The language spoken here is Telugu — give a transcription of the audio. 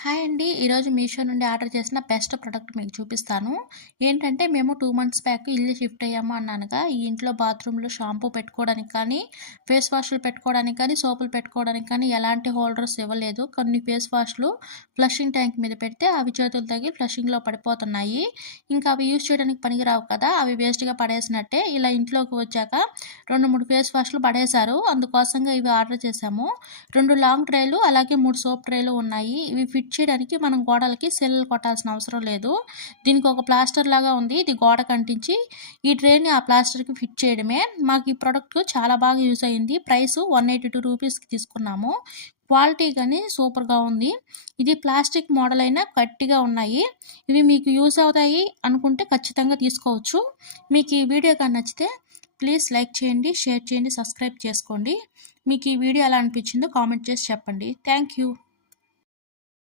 హాయ్ అండి. ఈరోజు మీషో నుండి ఆర్డర్ చేసిన బెస్ట్ ప్రొడక్ట్ మీకు చూపిస్తాను. ఏంటంటే మేము 2 మంత్స్ బ్యాక్ ఇల్లు షిఫ్ట్ అయ్యాము అన్నానుగా. ఈ ఇంట్లో బాత్రూమ్‌లో షాంపూ పెట్టుకోవడానికి కానీ, ఫేస్ వాష్‌లు పెట్టుకోవడానికి కానీ, సోపులు పెట్టుకోవడానికి కానీ ఎలాంటి హోల్డర్స్ ఇవ్వలేదు. కొన్ని ఫేస్ వాష్‌లు ఫ్లషింగ్ ట్యాంక్ మీద పెడితే అవి చేతులు తగిలి ఫ్లషింగ్‌లో పడిపోతున్నాయి. ఇంకా అవి యూజ్ చేయడానికి పనికిరావు కదా! అవి వేస్ట్‌గా పడేసినట్టే. ఇలా ఇంట్లోకి వచ్చాక 2, 3 ఫేస్ వాష్‌లు పడేశారు. అందుకోసంగా ఇవి ఆర్డర్ చేశాము. 2 లాంగ్ ట్రేలు అలాగే 3 సోప్ ట్రేలు ఉన్నాయి. ఇవి ఫిట్ చేయడానికి మనం గోడలకి సెల్లులు కొట్టాల్సిన అవసరం లేదు. దీనికి ఒక ప్లాస్టర్ లాగా ఉంది. ఇది గోడకు అంటించి ఈ ట్రేని ఆ ప్లాస్టర్‌కి ఫిట్ చేయడమే. మాకు ఈ ప్రొడక్ట్ చాలా బాగా యూజ్ అయింది. ప్రైస్ 182 రూపీస్‌కి తీసుకున్నాము. క్వాలిటీ గానీ సూపర్‌గా ఉంది. ఇది ప్లాస్టిక్ మోడల్ అయినా గట్టిగా ఉన్నాయి. ఇవి మీకు యూజ్ అవుతాయి అనుకుంటే ఖచ్చితంగా తీసుకోవచ్చు. మీకు ఈ వీడియో గాని నచ్చితే ప్లీజ్ లైక్ చేయండి, షేర్ చేయండి, సబ్స్క్రైబ్ చేసుకోండి. మీకు ఈ వీడియో ఎలా అనిపించిందో కామెంట్ చేసి చెప్పండి. Thank you.